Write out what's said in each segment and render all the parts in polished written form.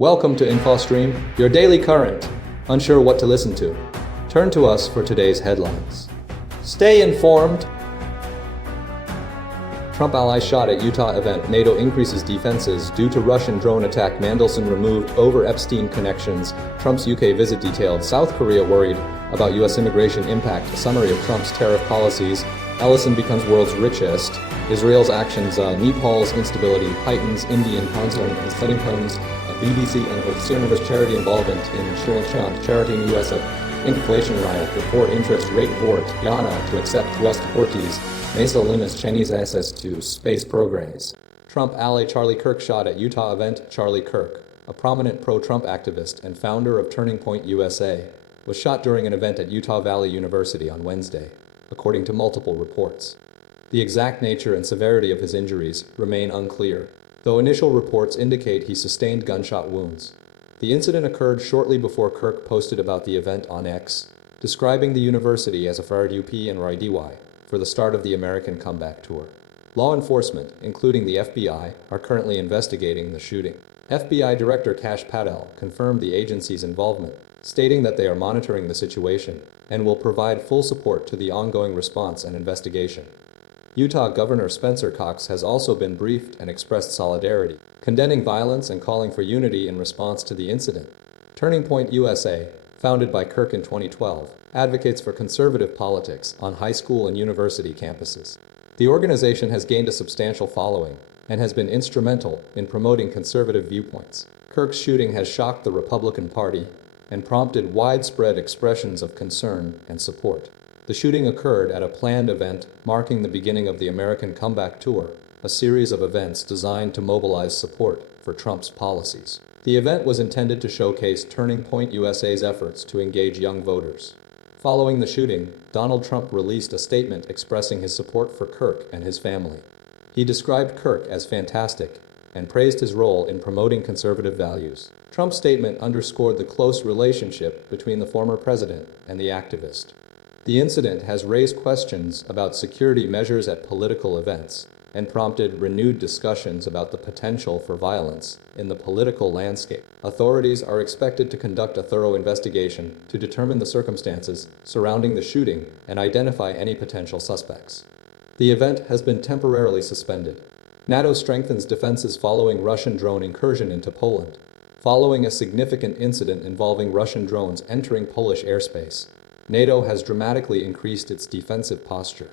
Welcome to InfoStream, your daily current. Unsure what to listen to? Turn to us for today's headlines. Stay informed. Trump ally shot at Utah event. NATO increases defenses due to Russian drone attack. Mandelson removed over Epstein connections. Trump's UK visit detailed. South Korea worried about US immigration impact. A summary of Trump's tariff policies. Ellison becomes world's richest. Israel's actions. Nepal's instability heightens. Indian concern and setting comes. BBC and Syrian charity involvement in charity in US inflation riot before interest rate board. Ghana to accept West Deportees. Mesa limits Chinese access to space programs. Trump ally Charlie Kirk shot at Utah event. Charlie Kirk, a prominent pro-Trump activist and founder of Turning Point USA, was shot during an event at Utah Valley University on Wednesday, according to multiple reports. The exact nature and severity of his injuries remain unclear, though initial reports indicate he sustained gunshot wounds. The incident occurred shortly before Kirk posted about the event on X, describing the university as a FARD-UP and RIDY for the start of the American comeback tour. Law enforcement, including the FBI, are currently investigating the shooting. FBI Director Kash Patel confirmed the agency's involvement, stating that they are monitoring the situation and will provide full support to the ongoing response and investigation. Utah Governor Spencer Cox has also been briefed and expressed solidarity, condemning violence and calling for unity in response to the incident. Turning Point USA, founded by Kirk in 2012, advocates for conservative politics on high school and university campuses. The organization has gained a substantial following and has been instrumental in promoting conservative viewpoints. Kirk's shooting has shocked the Republican Party and prompted widespread expressions of concern and support. The shooting occurred at a planned event marking the beginning of the American Comeback Tour, a series of events designed to mobilize support for Trump's policies. The event was intended to showcase Turning Point USA's efforts to engage young voters. Following the shooting, Donald Trump released a statement expressing his support for Kirk and his family. He described Kirk as fantastic and praised his role in promoting conservative values. Trump's statement underscored the close relationship between the former president and the activist. The incident has raised questions about security measures at political events and prompted renewed discussions about the potential for violence in the political landscape. Authorities are expected to conduct a thorough investigation to determine the circumstances surrounding the shooting and identify any potential suspects. The event has been temporarily suspended. NATO strengthens defenses following Russian drone incursion into Poland. Following a significant incident involving Russian drones entering Polish airspace, NATO has dramatically increased its defensive posture.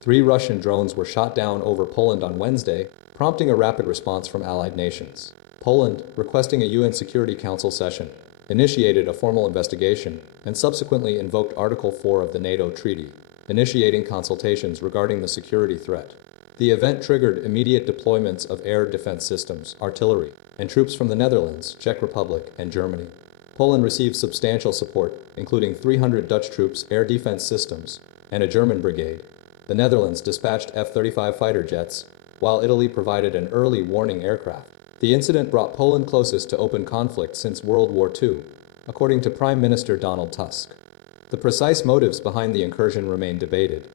3 Russian drones were shot down over Poland on Wednesday, prompting a rapid response from allied nations. Poland, requesting a UN Security Council session, initiated a formal investigation and subsequently invoked Article 4 of the NATO treaty, initiating consultations regarding the security threat. The event triggered immediate deployments of air defense systems, artillery, and troops from the Netherlands, Czech Republic, and Germany. Poland received substantial support, including 300 Dutch troops, air defense systems, and a German brigade. The Netherlands dispatched F-35 fighter jets, while Italy provided an early warning aircraft. The incident brought Poland closest to open conflict since World War II, according to Prime Minister Donald Tusk. The precise motives behind the incursion remain debated,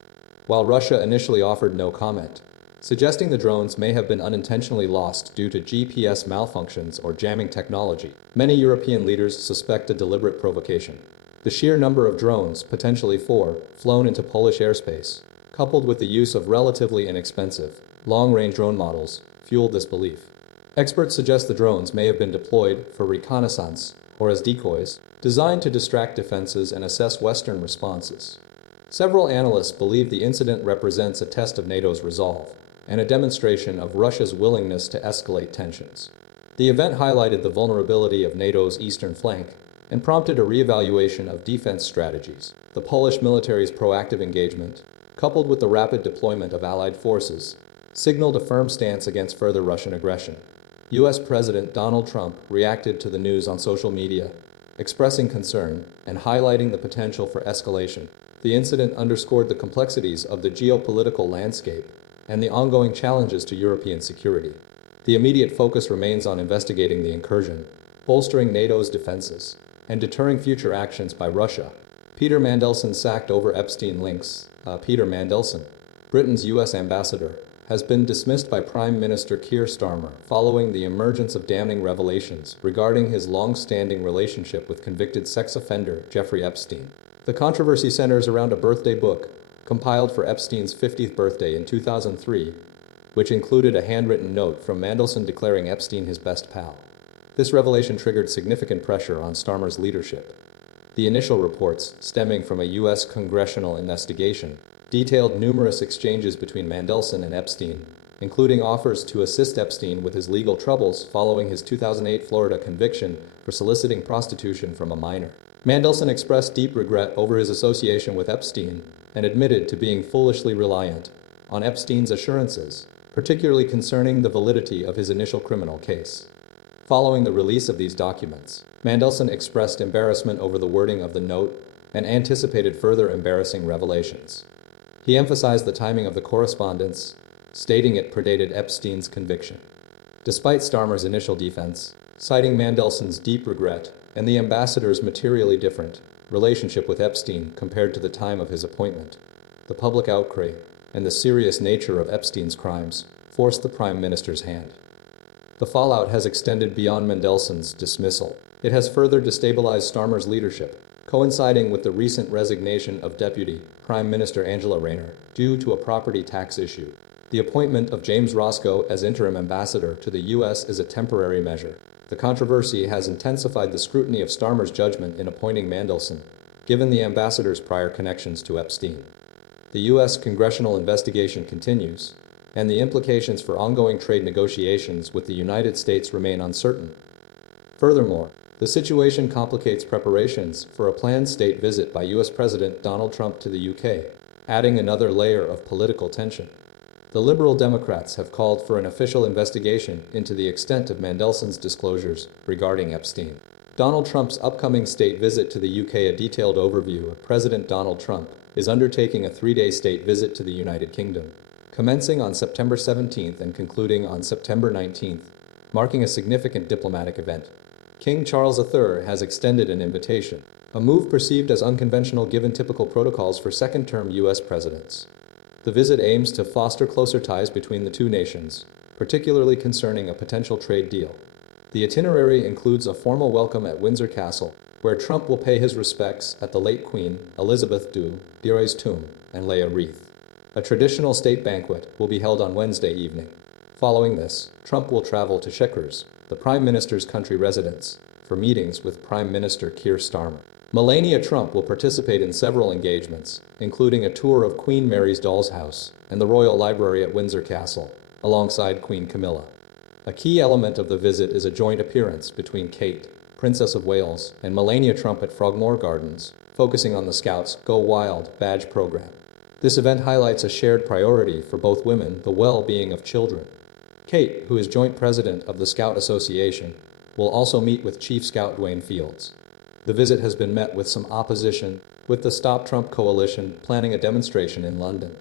while Russia initially offered no comment, suggesting the drones may have been unintentionally lost due to GPS malfunctions or jamming technology. Many European leaders suspect a deliberate provocation. The sheer number of drones, potentially 4, flown into Polish airspace, coupled with the use of relatively inexpensive, long-range drone models, fueled this belief. Experts suggest the drones may have been deployed for reconnaissance or as decoys, designed to distract defenses and assess Western responses. Several analysts believe the incident represents a test of NATO's resolve and a demonstration of Russia's willingness to escalate tensions. The event highlighted the vulnerability of NATO's eastern flank and prompted a reevaluation of defense strategies. The Polish military's proactive engagement, coupled with the rapid deployment of Allied forces, signaled a firm stance against further Russian aggression. U.S. President Donald Trump reacted to the news on social media, expressing concern and highlighting the potential for escalation. The incident underscored the complexities of the geopolitical landscape and the ongoing challenges to European security. The immediate focus remains on investigating the incursion, bolstering NATO's defenses, and deterring future actions by Russia. Peter Mandelson sacked over Epstein links. Peter Mandelson, Britain's U.S. ambassador, has been dismissed by Prime Minister Keir Starmer following the emergence of damning revelations regarding his long-standing relationship with convicted sex offender Jeffrey Epstein. The controversy centers around a birthday book compiled for Epstein's 50th birthday in 2003, which included a handwritten note from Mandelson declaring Epstein his best pal. This revelation triggered significant pressure on Starmer's leadership. The initial reports, stemming from a U.S. congressional investigation, detailed numerous exchanges between Mandelson and Epstein, including offers to assist Epstein with his legal troubles following his 2008 Florida conviction for soliciting prostitution from a minor. Mandelson expressed deep regret over his association with Epstein and admitted to being foolishly reliant on Epstein's assurances, particularly concerning the validity of his initial criminal case. Following the release of these documents, Mandelson expressed embarrassment over the wording of the note and anticipated further embarrassing revelations. He emphasized the timing of the correspondence, stating it predated Epstein's conviction. Despite Starmer's initial defense, citing Mandelson's deep regret and the ambassador's materially different relationship with Epstein compared to the time of his appointment, the public outrage and the serious nature of Epstein's crimes forced the Prime Minister's hand. The fallout has extended beyond Mandelson's dismissal. It has further destabilized Starmer's leadership, coinciding with the recent resignation of Deputy Prime Minister Angela Rayner due to a property tax issue. The appointment of James Roscoe as interim ambassador to the U.S. is a temporary measure. The controversy has intensified the scrutiny of Starmer's judgment in appointing Mandelson, given the ambassador's prior connections to Epstein. The U.S. congressional investigation continues, and the implications for ongoing trade negotiations with the United States remain uncertain. Furthermore, the situation complicates preparations for a planned state visit by U.S. President Donald Trump to the UK, adding another layer of political tension. The Liberal Democrats have called for an official investigation into the extent of Mandelson's disclosures regarding Epstein. Donald Trump's upcoming state visit to the UK. A detailed overview of President Donald Trump is undertaking a 3-day state visit to the United Kingdom, commencing on September 17th and concluding on September 19th, marking a significant diplomatic event. King Charles III has extended an invitation, a move perceived as unconventional given typical protocols for second-term U.S. presidents. The visit aims to foster closer ties between the two nations, particularly concerning a potential trade deal. The itinerary includes a formal welcome at Windsor Castle, where Trump will pay his respects at the late Queen Elizabeth II's tomb and lay a wreath. A traditional state banquet will be held on Wednesday evening. Following this, Trump will travel to Chequers, the Prime Minister's country residence, for meetings with Prime Minister Keir Starmer. Melania Trump will participate in several engagements, including a tour of Queen Mary's Doll's House and the Royal Library at Windsor Castle, alongside Queen Camilla. A key element of the visit is a joint appearance between Kate, Princess of Wales, and Melania Trump at Frogmore Gardens, focusing on the Scouts Go Wild badge program. This event highlights a shared priority for both women, the well-being of children. Kate, who is joint president of the Scout Association, will also meet with Chief Scout Dwayne Fields. The visit has been met with some opposition, with the Stop Trump coalition planning a demonstration in London.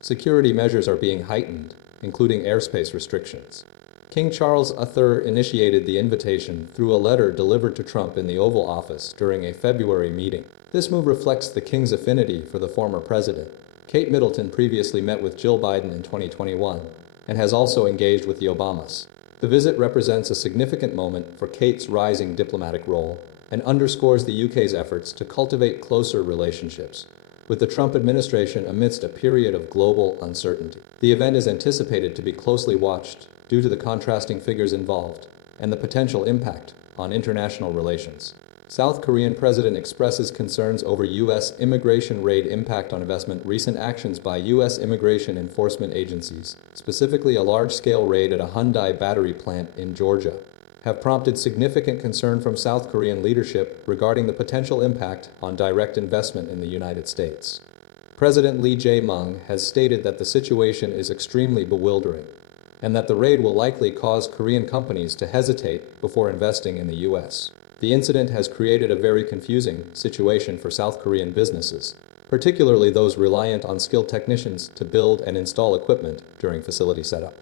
Security measures are being heightened, including airspace restrictions. King Charles III initiated the invitation through a letter delivered to Trump in the Oval Office during a February meeting. This move reflects the king's affinity for the former president. Kate Middleton previously met with Jill Biden in 2021 and has also engaged with the Obamas. The visit represents a significant moment for Kate's rising diplomatic role and underscores the UK's efforts to cultivate closer relationships with the Trump administration amidst a period of global uncertainty. The event is anticipated to be closely watched due to the contrasting figures involved and the potential impact on international relations. South Korean president expresses concerns over U.S. immigration raid impact on investment. Recent actions by U.S. immigration enforcement agencies, specifically a large-scale raid at a Hyundai battery plant in Georgia, have prompted significant concern from South Korean leadership regarding the potential impact on direct investment in the United States. President Lee Jae-myung has stated that the situation is extremely bewildering and that the raid will likely cause Korean companies to hesitate before investing in the U.S. The incident has created a very confusing situation for South Korean businesses, particularly those reliant on skilled technicians to build and install equipment during facility setup.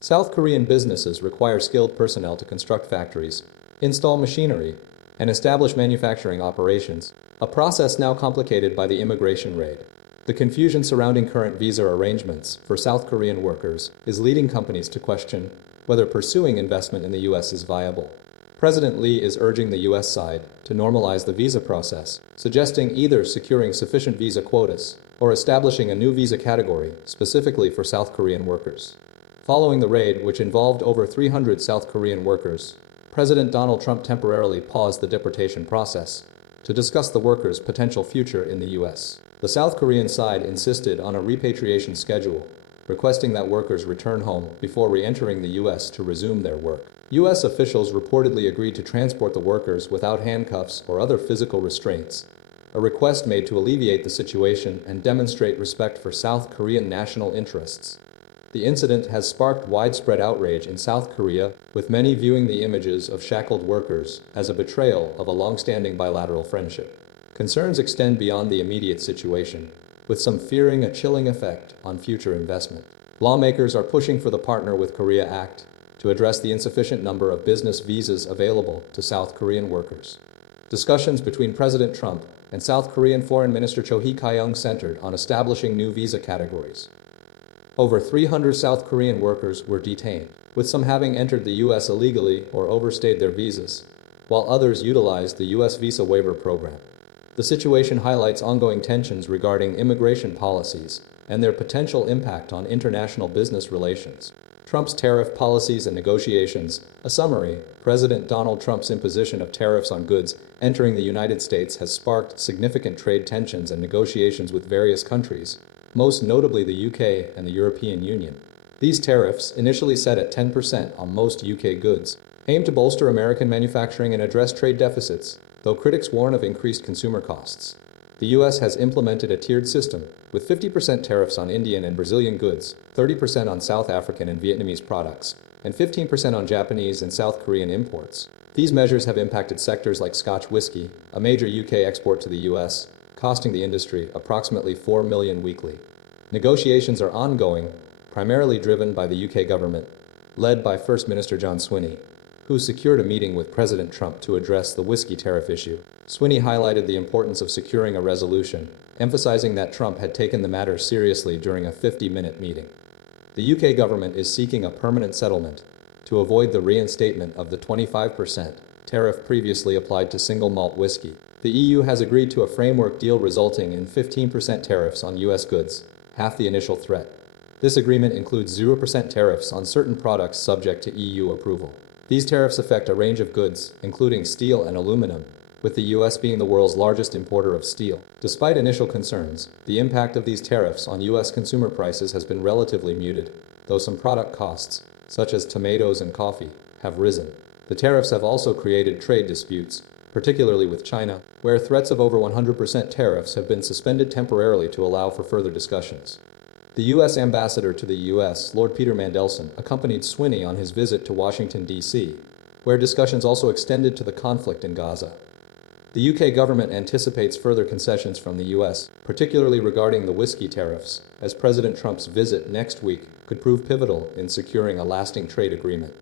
South Korean businesses require skilled personnel to construct factories, install machinery, and establish manufacturing operations, a process now complicated by the immigration raid. The confusion surrounding current visa arrangements for South Korean workers is leading companies to question whether pursuing investment in the U.S. is viable. President Lee is urging the U.S. side to normalize the visa process, suggesting either securing sufficient visa quotas or establishing a new visa category specifically for South Korean workers. Following the raid, which involved over 300 South Korean workers, President Donald Trump temporarily paused the deportation process to discuss the workers' potential future in the U.S. The South Korean side insisted on a repatriation schedule, requesting that workers return home before re-entering the U.S. to resume their work. U.S. officials reportedly agreed to transport the workers without handcuffs or other physical restraints, a request made to alleviate the situation and demonstrate respect for South Korean national interests. The incident has sparked widespread outrage in South Korea, with many viewing the images of shackled workers as a betrayal of a long-standing bilateral friendship. Concerns extend beyond the immediate situation, with some fearing a chilling effect on future investment. Lawmakers are pushing for the Partner with Korea Act to address the insufficient number of business visas available to South Korean workers. Discussions between President Trump and South Korean Foreign Minister Cho Hee-kyung centered on establishing new visa categories. Over 300 South Korean workers were detained, with some having entered the U.S. illegally or overstayed their visas, while others utilized the U.S. visa waiver program. The situation highlights ongoing tensions regarding immigration policies and their potential impact on international business relations. Trump's tariff policies and negotiations. A summary: President Donald Trump's imposition of tariffs on goods entering the United States has sparked significant trade tensions and negotiations with various countries, most notably the UK and the European Union. These tariffs, initially set at 10% on most UK goods, aim to bolster American manufacturing and address trade deficits, though critics warn of increased consumer costs. The U.S. has implemented a tiered system, with 50% tariffs on Indian and Brazilian goods, 30% on South African and Vietnamese products, and 15% on Japanese and South Korean imports. These measures have impacted sectors like Scotch whiskey, a major UK export to the U.S., costing the industry approximately $4 million weekly. Negotiations are ongoing, primarily driven by the UK government, led by First Minister John Swinney, who secured a meeting with President Trump to address the whiskey tariff issue. Swinney highlighted the importance of securing a resolution, emphasizing that Trump had taken the matter seriously during a 50-minute meeting. The UK government is seeking a permanent settlement to avoid the reinstatement of the 25% tariff previously applied to single malt whiskey. The EU has agreed to a framework deal resulting in 15% tariffs on US goods, half the initial threat. This agreement includes 0% tariffs on certain products subject to EU approval. These tariffs affect a range of goods, including steel and aluminum, with the U.S. being the world's largest importer of steel. Despite initial concerns, the impact of these tariffs on U.S. consumer prices has been relatively muted, though some product costs, such as tomatoes and coffee, have risen. The tariffs have also created trade disputes, particularly with China, where threats of over 100% tariffs have been suspended temporarily to allow for further discussions. The U.S. ambassador to the U.S., Lord Peter Mandelson, accompanied Swinney on his visit to Washington, D.C., where discussions also extended to the conflict in Gaza. The UK government anticipates further concessions from the U.S., particularly regarding the whiskey tariffs, as President Trump's visit next week could prove pivotal in securing a lasting trade agreement.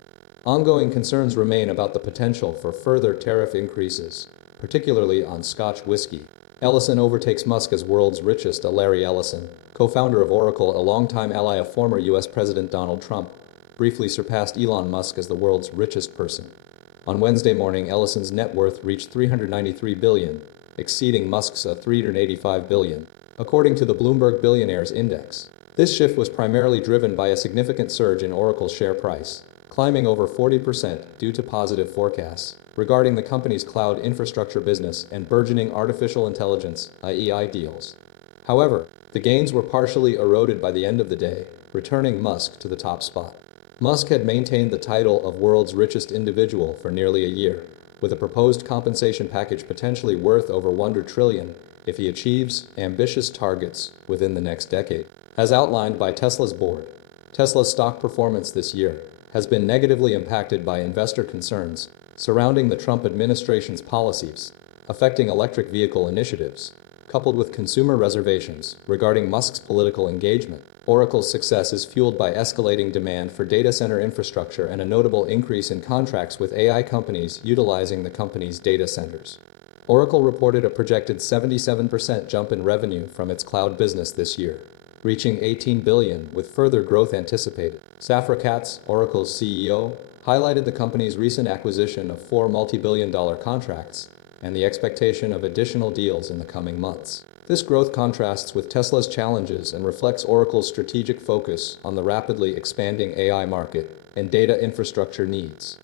Ongoing concerns remain about the potential for further tariff increases, particularly on Scotch whiskey. Ellison overtakes Musk as world's richest. Larry Ellison, co-founder of Oracle, a longtime ally of former U.S. President Donald Trump, briefly surpassed Elon Musk as the world's richest person. On Wednesday morning, Ellison's net worth reached $393 billion, exceeding Musk's $385 billion, according to the Bloomberg Billionaires Index. This shift was primarily driven by a significant surge in Oracle's share price, climbing over 40% due to positive forecasts regarding the company's cloud infrastructure business and burgeoning artificial intelligence (AI) deals. However, the gains were partially eroded by the end of the day, returning Musk to the top spot. Musk had maintained the title of world's richest individual for nearly a year, with a proposed compensation package potentially worth over $100 trillion if he achieves ambitious targets within the next decade. As outlined by Tesla's board, Tesla's stock performance this year has been negatively impacted by investor concerns surrounding the Trump administration's policies affecting electric vehicle initiatives, coupled with consumer reservations regarding Musk's political engagement. Oracle's success is fueled by escalating demand for data center infrastructure and a notable increase in contracts with AI companies utilizing the company's data centers. Oracle reported a projected 77% jump in revenue from its cloud business this year, reaching $18 billion, with further growth anticipated. Safra Catz, Oracle's CEO, highlighted the company's recent acquisition of 4 multi-billion-dollar contracts and the expectation of additional deals in the coming months. This growth contrasts with Tesla's challenges and reflects Oracle's strategic focus on the rapidly expanding AI market and data infrastructure needs.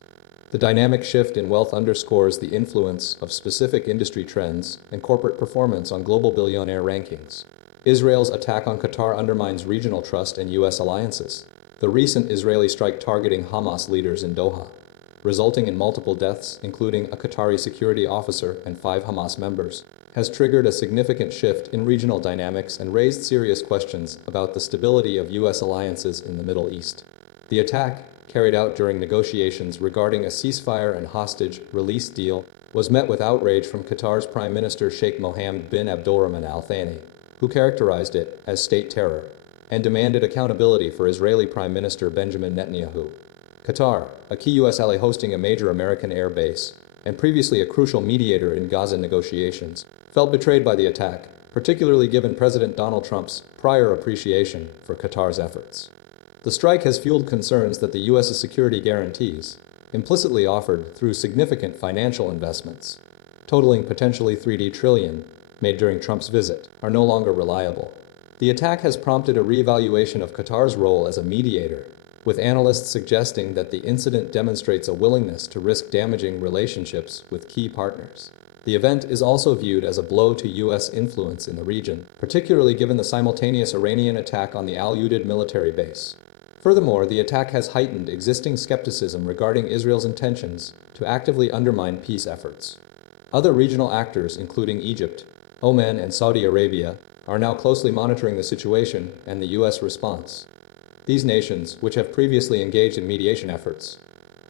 The dynamic shift in wealth underscores the influence of specific industry trends and corporate performance on global billionaire rankings. Israel's attack on Qatar undermines regional trust and U.S. alliances. The recent Israeli strike targeting Hamas leaders in Doha, resulting in multiple deaths, including a Qatari security officer and 5 Hamas members, has triggered a significant shift in regional dynamics and raised serious questions about the stability of U.S. alliances in the Middle East. The attack, carried out during negotiations regarding a ceasefire and hostage release deal, was met with outrage from Qatar's Prime Minister Sheikh Mohammed bin Abdulrahman Al Thani, who characterized it as state terror and demanded accountability for Israeli Prime Minister Benjamin Netanyahu. Qatar, a key U.S. ally hosting a major American air base and previously a crucial mediator in Gaza negotiations, felt betrayed by the attack, particularly given President Donald Trump's prior appreciation for Qatar's efforts. The strike has fueled concerns that the U.S.'s security guarantees, implicitly offered through significant financial investments, totaling potentially $3 trillion, made during Trump's visit, are no longer reliable. The attack has prompted a reevaluation of Qatar's role as a mediator, with analysts suggesting that the incident demonstrates a willingness to risk damaging relationships with key partners. The event is also viewed as a blow to U.S. influence in the region, particularly given the simultaneous Iranian attack on the Al Udeid military base. Furthermore, the attack has heightened existing skepticism regarding Israel's intentions to actively undermine peace efforts. Other regional actors, including Egypt, Oman, and Saudi Arabia, are now closely monitoring the situation and the U.S. response. These nations, which have previously engaged in mediation efforts,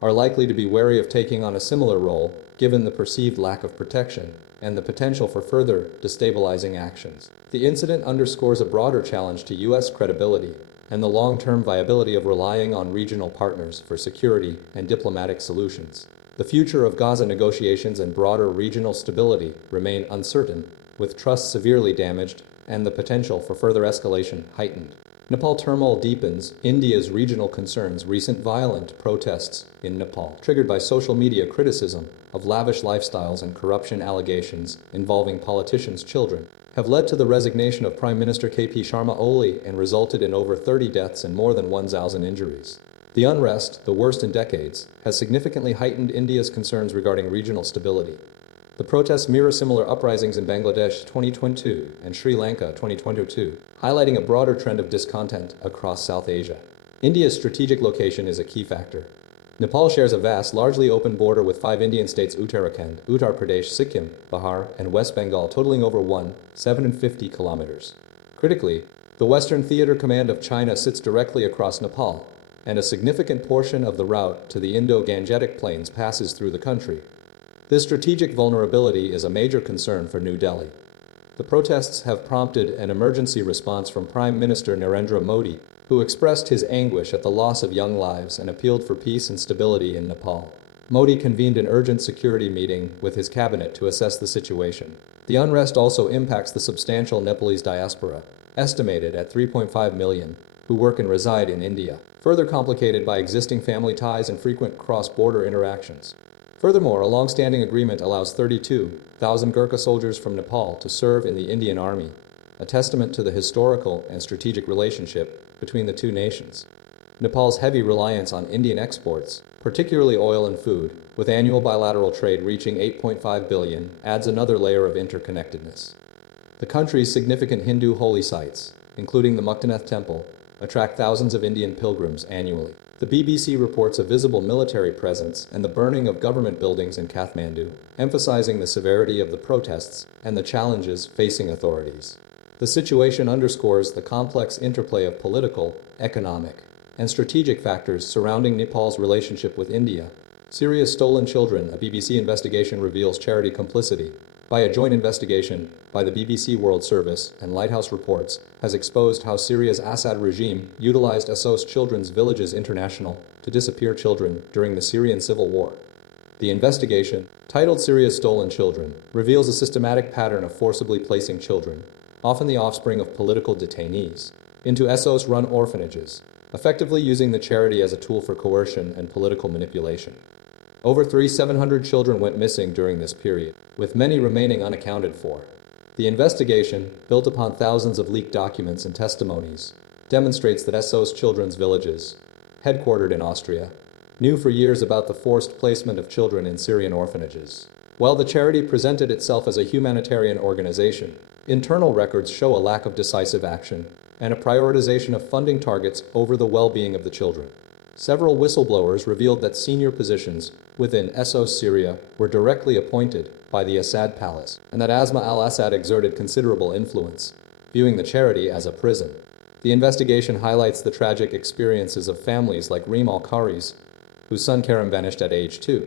are likely to be wary of taking on a similar role given the perceived lack of protection and the potential for further destabilizing actions. The incident underscores a broader challenge to U.S. credibility and the long-term viability of relying on regional partners for security and diplomatic solutions. The future of Gaza negotiations and broader regional stability remain uncertain, with trust severely damaged and the potential for further escalation heightened. Nepal turmoil deepens. India's regional concerns. Recent violent protests in Nepal, triggered by social media criticism of lavish lifestyles and corruption allegations involving politicians' children, have led to the resignation of Prime Minister KP Sharma Oli and resulted in over 30 deaths and more than 1,000 injuries. The unrest, the worst in decades, has significantly heightened India's concerns regarding regional stability. The protests mirror similar uprisings in Bangladesh 2022 and Sri Lanka 2022, highlighting a broader trend of discontent across South Asia. India's strategic location is a key factor. Nepal shares a vast, largely open border with 5 Indian states: Uttarakhand, Uttar Pradesh, Sikkim, Bihar, and West Bengal, totaling over 750 kilometers. Critically, the Western Theater Command of China sits directly across Nepal, and a significant portion of the route to the Indo-Gangetic Plains passes through the country. This strategic vulnerability is a major concern for New Delhi. The protests have prompted an emergency response from Prime Minister Narendra Modi, who expressed his anguish at the loss of young lives and appealed for peace and stability in Nepal. Modi convened an urgent security meeting with his cabinet to assess the situation. The unrest also impacts the substantial Nepalese diaspora, estimated at 3.5 million, who work and reside in India, further complicated by existing family ties and frequent cross-border interactions. Furthermore, a long-standing agreement allows 32,000 Gurkha soldiers from Nepal to serve in the Indian Army, a testament to the historical and strategic relationship between the two nations. Nepal's heavy reliance on Indian exports, particularly oil and food, with annual bilateral trade reaching $8.5 billion, adds another layer of interconnectedness. The country's significant Hindu holy sites, including the Muktanath Temple, attract thousands of Indian pilgrims annually. The BBC reports a visible military presence and the burning of government buildings in Kathmandu, emphasizing the severity of the protests and the challenges facing authorities. The situation underscores the complex interplay of political, economic, and strategic factors surrounding Nepal's relationship with India. Syria's stolen children, a BBC investigation reveals charity Complicity, by a joint investigation by the BBC World Service and Lighthouse Reports, has exposed how Syria's Assad regime utilized ASOS Children's Villages International to disappear children during the Syrian civil war. The investigation, titled Syria's Stolen Children, reveals a systematic pattern of forcibly placing children, often the offspring of political detainees, into Essos-run orphanages, effectively using the charity as a tool for coercion and political manipulation. Over 3,700 children went missing during this period, with many remaining unaccounted for. The investigation, built upon thousands of leaked documents and testimonies, demonstrates that Essos Children's Villages, headquartered in Austria, knew for years about the forced placement of children in Syrian orphanages. While the charity presented itself as a humanitarian organization, internal records show a lack of decisive action and a prioritization of funding targets over the well-being of the children. Several whistleblowers revealed that senior positions within Essos Syria were directly appointed by the Assad palace, and that Asma al-Assad exerted considerable influence, viewing the charity as a prison. The investigation highlights the tragic experiences of families like Reem al-Qari's, whose son Kerem vanished at age 2.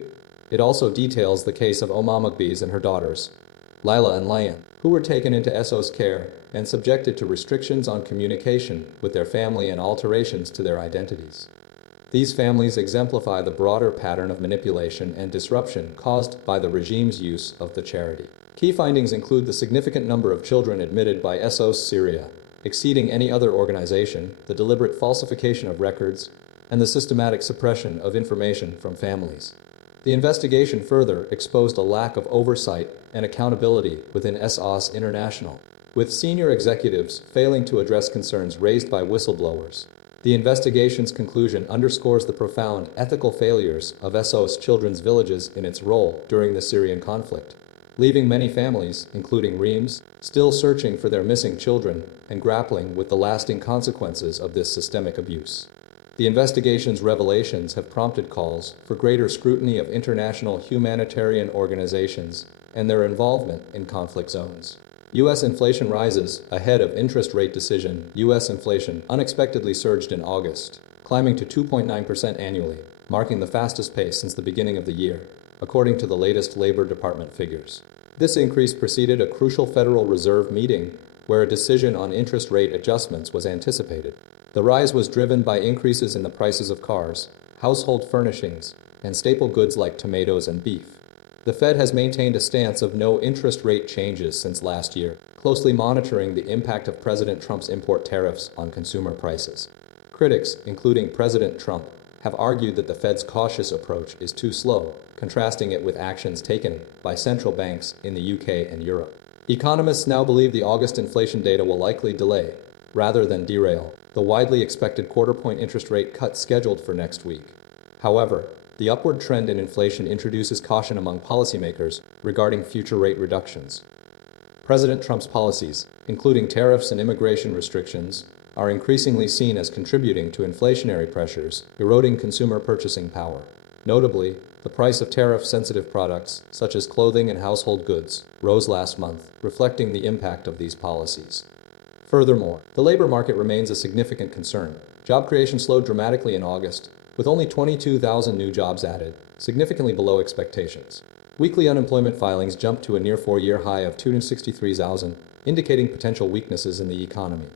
It also details the case of Maghbiz and her daughters, Lila and Layan, who were taken into Essos care and subjected to restrictions on communication with their family and alterations to their identities. These families exemplify the broader pattern of manipulation and disruption caused by the regime's use of the charity. Key findings include the significant number of children admitted by Essos Syria, exceeding any other organization, the deliberate falsification of records, and the systematic suppression of information from families. The investigation further exposed a lack of oversight and accountability within Essos International, with senior executives failing to address concerns raised by whistleblowers. The investigation's conclusion underscores the profound ethical failures of Essos Children's Villages in its role during the Syrian conflict, leaving many families, including Reem's, still searching for their missing children and grappling with the lasting consequences of this systemic abuse. The investigation's revelations have prompted calls for greater scrutiny of international humanitarian organizations and their involvement in conflict zones. U.S. inflation rises ahead of interest rate decision. U.S. inflation unexpectedly surged in August, climbing to 2.9% annually, marking the fastest pace since the beginning of the year, according to the latest Labor Department figures. This increase preceded a crucial Federal Reserve meeting where a decision on interest rate adjustments was anticipated. The rise was driven by increases in the prices of cars, household furnishings, and staple goods like tomatoes and beef. The Fed has maintained a stance of no interest rate changes since last year, closely monitoring the impact of President Trump's import tariffs on consumer prices. Critics, including President Trump, have argued that the Fed's cautious approach is too slow, contrasting it with actions taken by central banks in the UK and Europe. Economists now believe the August inflation data will likely delay, rather than derail, the widely expected quarter-point interest rate cut scheduled for next week. However, the upward trend in inflation introduces caution among policymakers regarding future rate reductions. President Trump's policies, including tariffs and immigration restrictions, are increasingly seen as contributing to inflationary pressures, eroding consumer purchasing power. Notably, the price of tariff-sensitive products, such as clothing and household goods, rose last month, reflecting the impact of these policies. Furthermore, the labor market remains a significant concern. Job creation slowed dramatically in August, with only 22,000 new jobs added, significantly below expectations. Weekly unemployment filings jumped to a near four-year high of 263,000, indicating potential weaknesses in the economy.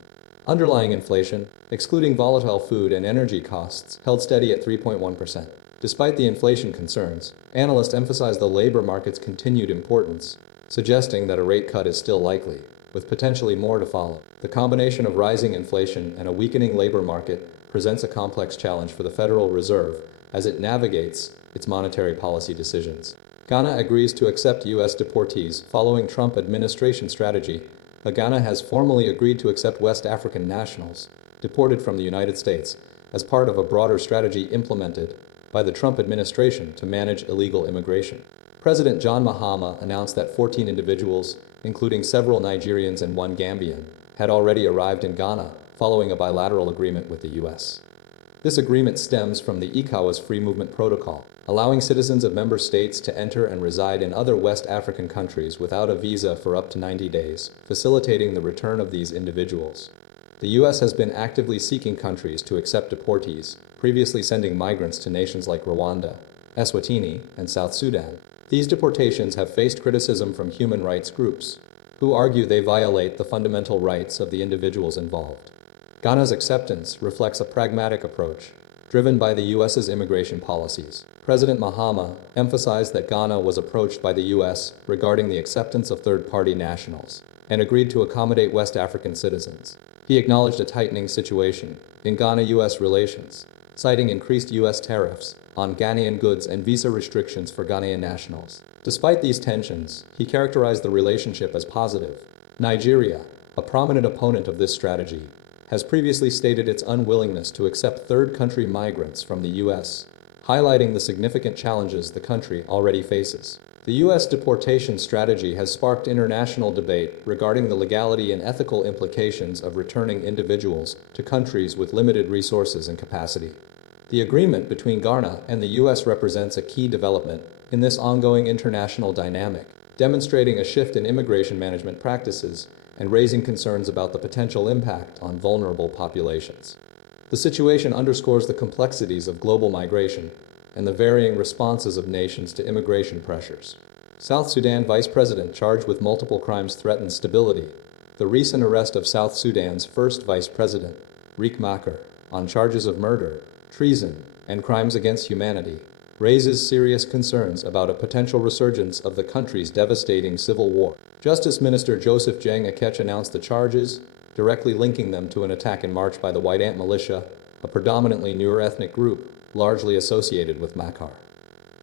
Underlying inflation, excluding volatile food and energy costs, held steady at 3.1%. Despite the inflation concerns, analysts emphasize the labor market's continued importance, suggesting that a rate cut is still likely, with potentially more to follow. The combination of rising inflation and a weakening labor market presents a complex challenge for the Federal Reserve as it navigates its monetary policy decisions. Ghana agrees to accept U.S. deportees following Trump administration strategy. Ghana has formally agreed to accept West African nationals deported from the United States as part of a broader strategy implemented by the Trump administration to manage illegal immigration. President John Mahama announced that 14 individuals, including several Nigerians and one Gambian, had already arrived in Ghana following a bilateral agreement with the U.S. This agreement stems from the ECOWAS Free Movement Protocol, allowing citizens of member states to enter and reside in other West African countries without a visa for up to 90 days, facilitating the return of these individuals. The U.S. has been actively seeking countries to accept deportees, previously sending migrants to nations like Rwanda, Eswatini, and South Sudan. These deportations have faced criticism from human rights groups, who argue they violate the fundamental rights of the individuals involved. Ghana's acceptance reflects a pragmatic approach, driven by the U.S.'s immigration policies. President Mahama emphasized that Ghana was approached by the U.S. regarding the acceptance of third-party nationals and agreed to accommodate West African citizens. He acknowledged a tightening situation in Ghana-U.S. relations, citing increased U.S. tariffs on Ghanaian goods and visa restrictions for Ghanaian nationals. Despite these tensions, he characterized the relationship as positive. Nigeria, a prominent opponent of this strategy, has previously stated its unwillingness to accept third-country migrants from the U.S., highlighting the significant challenges the country already faces. The U.S. deportation strategy has sparked international debate regarding the legality and ethical implications of returning individuals to countries with limited resources and capacity. The agreement between Ghana and the U.S. represents a key development in this ongoing international dynamic, demonstrating a shift in immigration management practices and raising concerns about the potential impact on vulnerable populations. The situation underscores the complexities of global migration and the varying responses of nations to immigration pressures. South Sudan Vice President charged with multiple crimes threatens stability. The recent arrest of South Sudan's first Vice President, Riek Machar, on charges of murder, treason, and crimes against humanity, raises serious concerns about a potential resurgence of the country's devastating civil war. Justice Minister Joseph Jang Akech announced the charges, directly linking them to an attack in March by the White Ant Militia, a predominantly Nuer ethnic group, largely associated with Machar.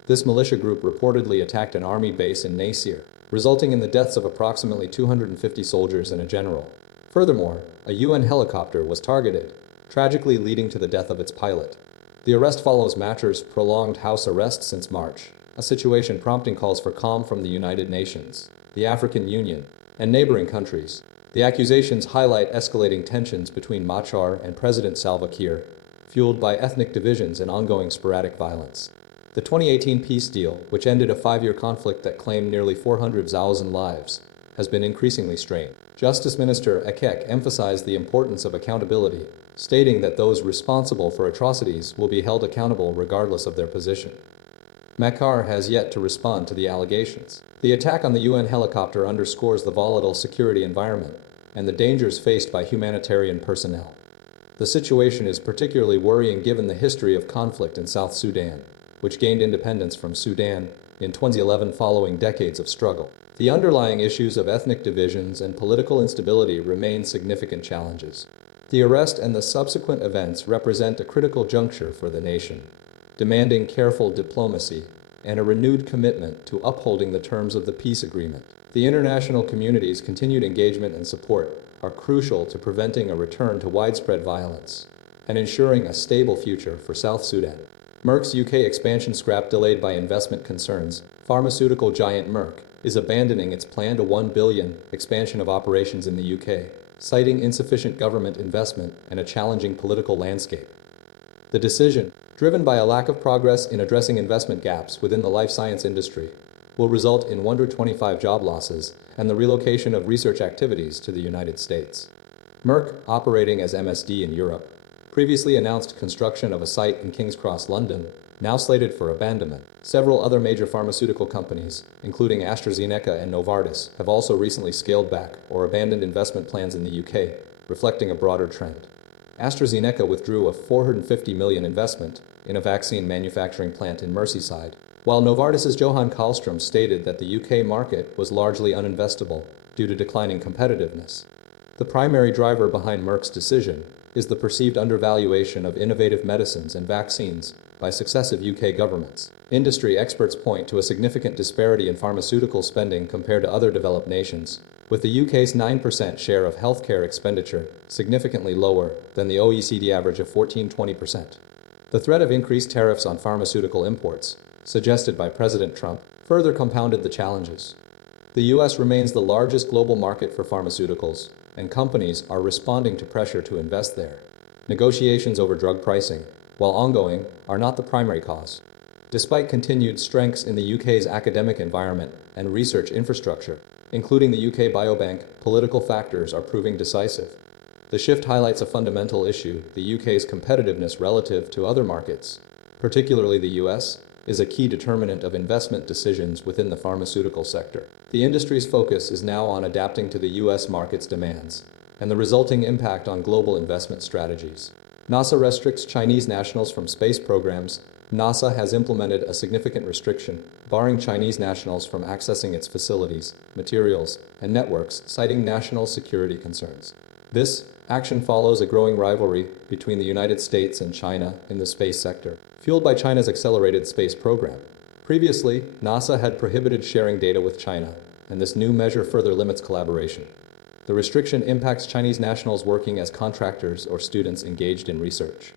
This militia group reportedly attacked an army base in Nasir, resulting in the deaths of approximately 250 soldiers and a general. Furthermore, a UN helicopter was targeted, tragically leading to the death of its pilot. The arrest follows Machar's prolonged house arrest since March, a situation prompting calls for calm from the United Nations, the African Union, and neighboring countries. The accusations highlight escalating tensions between Machar and President Salva Kiir, fueled by ethnic divisions and ongoing sporadic violence. The 2018 peace deal, which ended a 5-year conflict that claimed nearly 400,000 lives, has been increasingly strained. Justice Minister Akech emphasized the importance of accountability, stating that those responsible for atrocities will be held accountable regardless of their position. Machar has yet to respond to the allegations. The attack on the UN helicopter underscores the volatile security environment and the dangers faced by humanitarian personnel. The situation is particularly worrying given the history of conflict in South Sudan, which gained independence from Sudan in 2011 following decades of struggle. The underlying issues of ethnic divisions and political instability remain significant challenges. The arrest and the subsequent events represent a critical juncture for the nation, demanding careful diplomacy and a renewed commitment to upholding the terms of the peace agreement. The international community's continued engagement and support are crucial to preventing a return to widespread violence and ensuring a stable future for South Sudan. Merck's UK expansion scrapped delayed by investment concerns. Pharmaceutical giant Merck is abandoning its planned $1 billion expansion of operations in the UK, citing insufficient government investment and a challenging political landscape. The decision, driven by a lack of progress in addressing investment gaps within the life science industry, will result in 125 job losses and the relocation of research activities to the United States. Merck, operating as MSD in Europe, previously announced construction of a site in King's Cross, London, now slated for abandonment. Several other major pharmaceutical companies, including AstraZeneca and Novartis, have also recently scaled back or abandoned investment plans in the UK, reflecting a broader trend. AstraZeneca withdrew a $450 million investment in a vaccine manufacturing plant in Merseyside, while Novartis's Johan Karlstrom stated that the UK market was largely uninvestable due to declining competitiveness. The primary driver behind Merck's decision is the perceived undervaluation of innovative medicines and vaccines by successive UK governments. Industry experts point to a significant disparity in pharmaceutical spending compared to other developed nations, with the UK's 9% share of healthcare expenditure significantly lower than the OECD average of 14–20%. The threat of increased tariffs on pharmaceutical imports, suggested by President Trump, further compounded the challenges. The US remains the largest global market for pharmaceuticals, and companies are responding to pressure to invest there. Negotiations over drug pricing, while ongoing, are not the primary cause. Despite continued strengths in the UK's academic environment and research infrastructure, including the UK Biobank, political factors are proving decisive. The shift highlights a fundamental issue: the UK's competitiveness relative to other markets, particularly the US, is a key determinant of investment decisions within the pharmaceutical sector. The industry's focus is now on adapting to the US market's demands and the resulting impact on global investment strategies. NASA restricts Chinese nationals from space programs. NASA has implemented a significant restriction, barring Chinese nationals from accessing its facilities, materials, and networks, citing national security concerns. This action follows a growing rivalry between the United States and China in the space sector, fueled by China's accelerated space program. Previously, NASA had prohibited sharing data with China, and this new measure further limits collaboration. The restriction impacts Chinese nationals working as contractors or students engaged in research.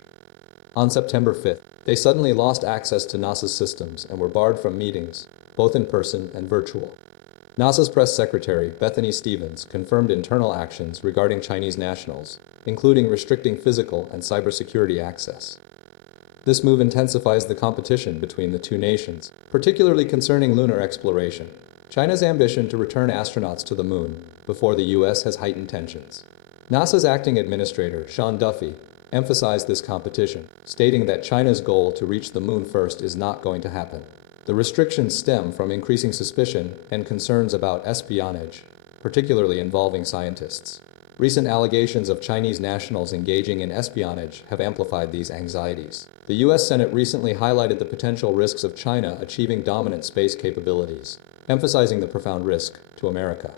On September 5th, they suddenly lost access to NASA's systems and were barred from meetings, both in person and virtual. NASA's press secretary, Bethany Stevens, confirmed internal actions regarding Chinese nationals, including restricting physical and cybersecurity access. This move intensifies the competition between the two nations, particularly concerning lunar exploration. China's ambition to return astronauts to the moon before the U.S. has heightened tensions. NASA's acting administrator, Sean Duffy, emphasized this competition, stating that China's goal to reach the moon first is not going to happen. The restrictions stem from increasing suspicion and concerns about espionage, particularly involving scientists. Recent allegations of Chinese nationals engaging in espionage have amplified these anxieties. The U.S. Senate recently highlighted the potential risks of China achieving dominant space capabilities, emphasizing the profound risk to America.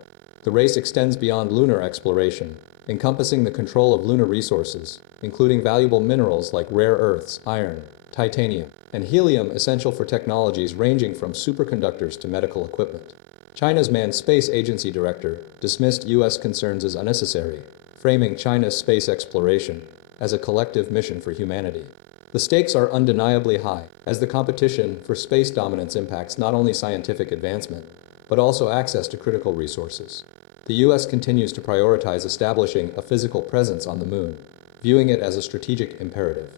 The race extends beyond lunar exploration, encompassing the control of lunar resources, including valuable minerals like rare earths, iron, titanium, and helium essential for technologies ranging from superconductors to medical equipment. China's Manned Space Agency director dismissed U.S. concerns as unnecessary, framing China's space exploration as a collective mission for humanity. The stakes are undeniably high, as the competition for space dominance impacts not only scientific advancement, but also access to critical resources. The U.S. continues to prioritize establishing a physical presence on the moon, viewing it as a strategic imperative.